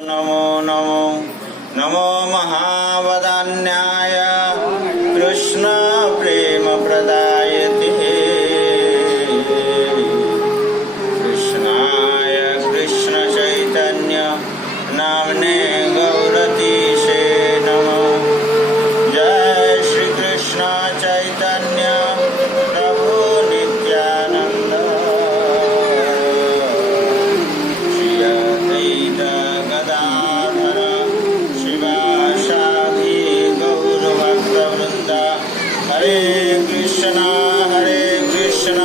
नमो नमो नमो महावदान्याय कृष्ण प्रेम प्रदायते कृष्णाय कृष्ण चैतन्य नामने गौरतीशे नमः। जय श्री कृष्ण चैतन्य प्रभु नित्यानंद श्री अद्वैत गदाधर शिवासादि गौरभक्तवृंद। हरे कृष्णा कृष्ण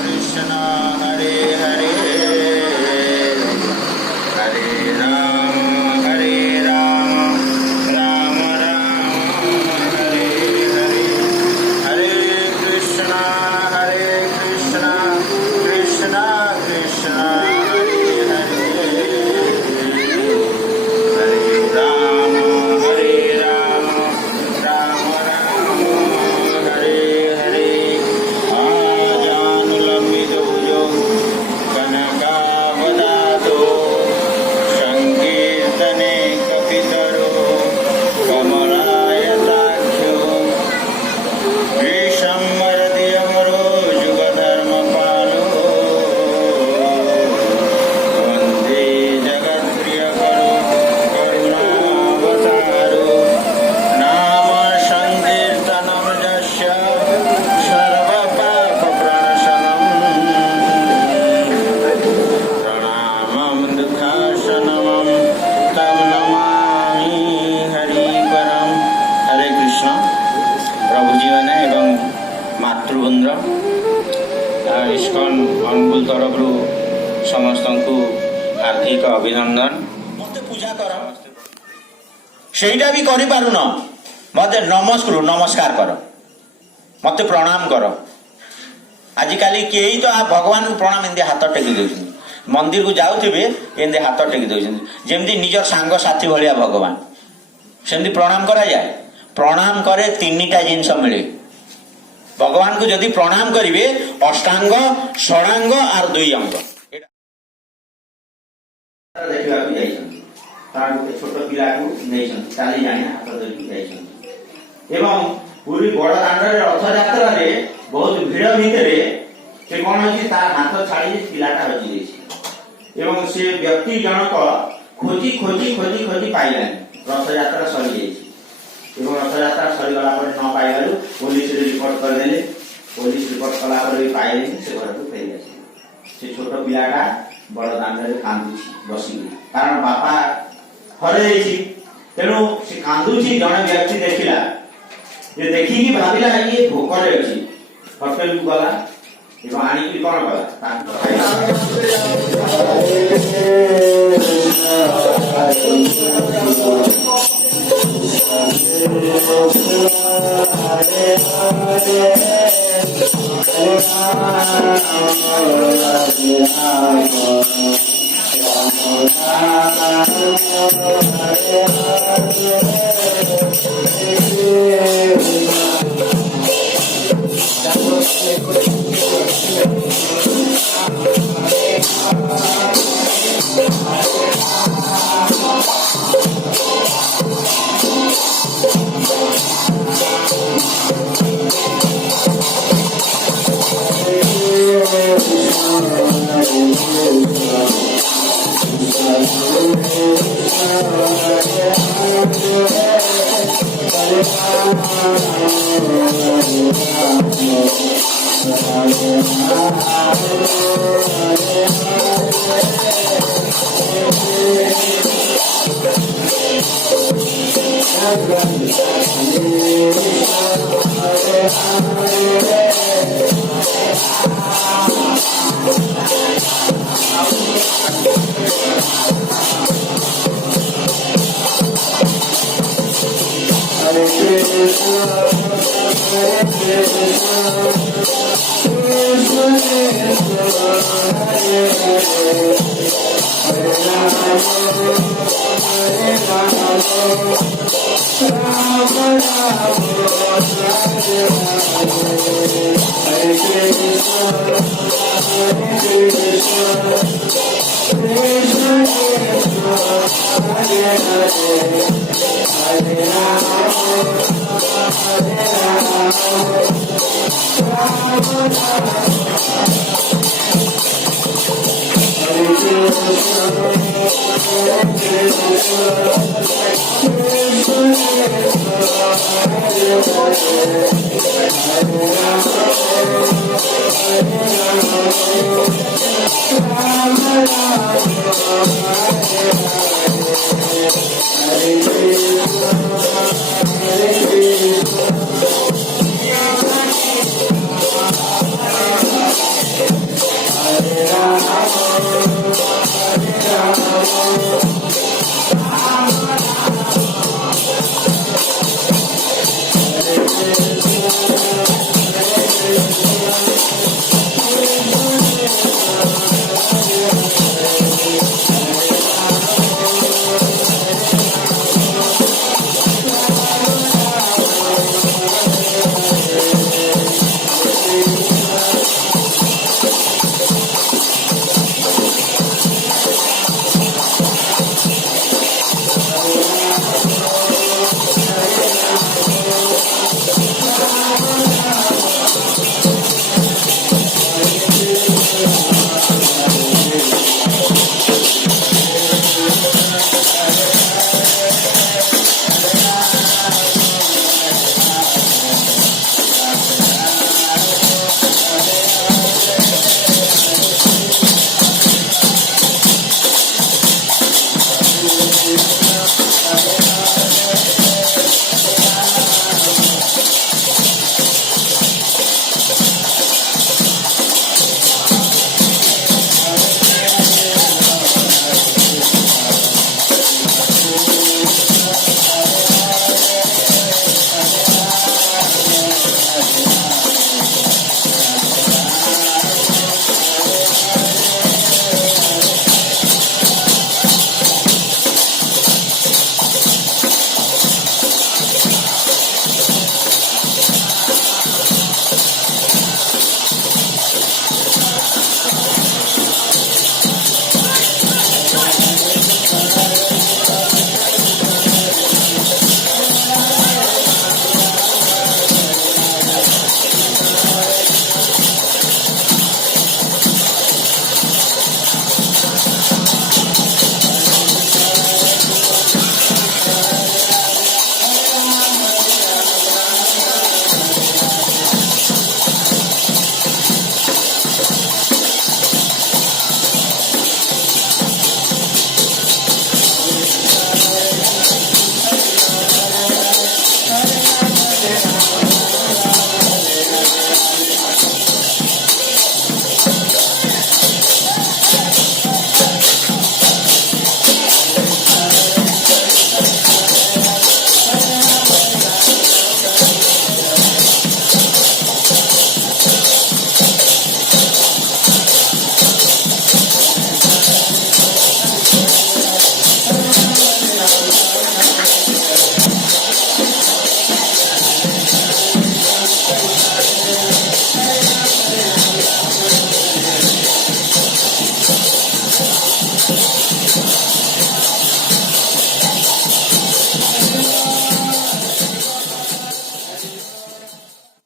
कृष्ण हरे हरे, हरे राम राम राम हरे हरे, हरे कृष्णा कृष्ण कृष्ण हरे हरे, हरे राम राम राम हरे हरे। आजानुलंबितो यो कनकावदातो संकीर्तने कपितरो कमलायताख्यो विशम्बरदियमरो युगधर्मपालो वन्दे जगत्प्रियकरो करुणावतारो। नाम संकीर्तनं यस्य सर्वपापप्रणशमम् प्रणामं दुःखशमनं तं नमामि हरिपरम्। हरे कृष्ण। प्रभु जीवन एवं मातृवृंद इस्कन अनुकूल तरफ समस्त को हार्दिक अभिनंदन। मत पूजा कर सेटा भी करि पारुन, मते नमस्कार कर, मते प्रणाम कर। आजिकाली केही तो भगवान को प्रणाम एमती हाथ टेकी दौरान, मंदिर को जाऊे एमती हाथ टेकी दौरान जमी निजर सांग साथी भाया भगवान सेमती प्रणाम करा जाए। प्रणाम करे तीनटा जिनस मिले भगवान को जदि प्रणाम करेंगे अष्टांग षडांग और दुई अंग। देखा छोट पिला को चली जाए हाथ धरिकी एवं पूरी बड़ दाण्ड रथ यात्रा बहुत भीड़ भितर से कौन अच्छी तार हाथ छाड़ी पिलाटा हजि एवं से व्यक्ति जनक खोजी खोजी खोजी खोजी पाइलानी। रथ यात्रा सरी जाइए एवं रथयात्रा सरीगला न पाइबार पुलिस रिपोर्ट करदे। पुलिस रिपोर्ट कलापर भी पाइले से घर को फेरी आस। से छोट पिलाटा बड़ दाण्ड कांदुची बसिक, कारण बापा हर तेणु से कांदुची। जड़े व्यक्ति देखला देखिकी भाविला ये भोकरे अच्छी, होटेल को गला आणिकी कौन कला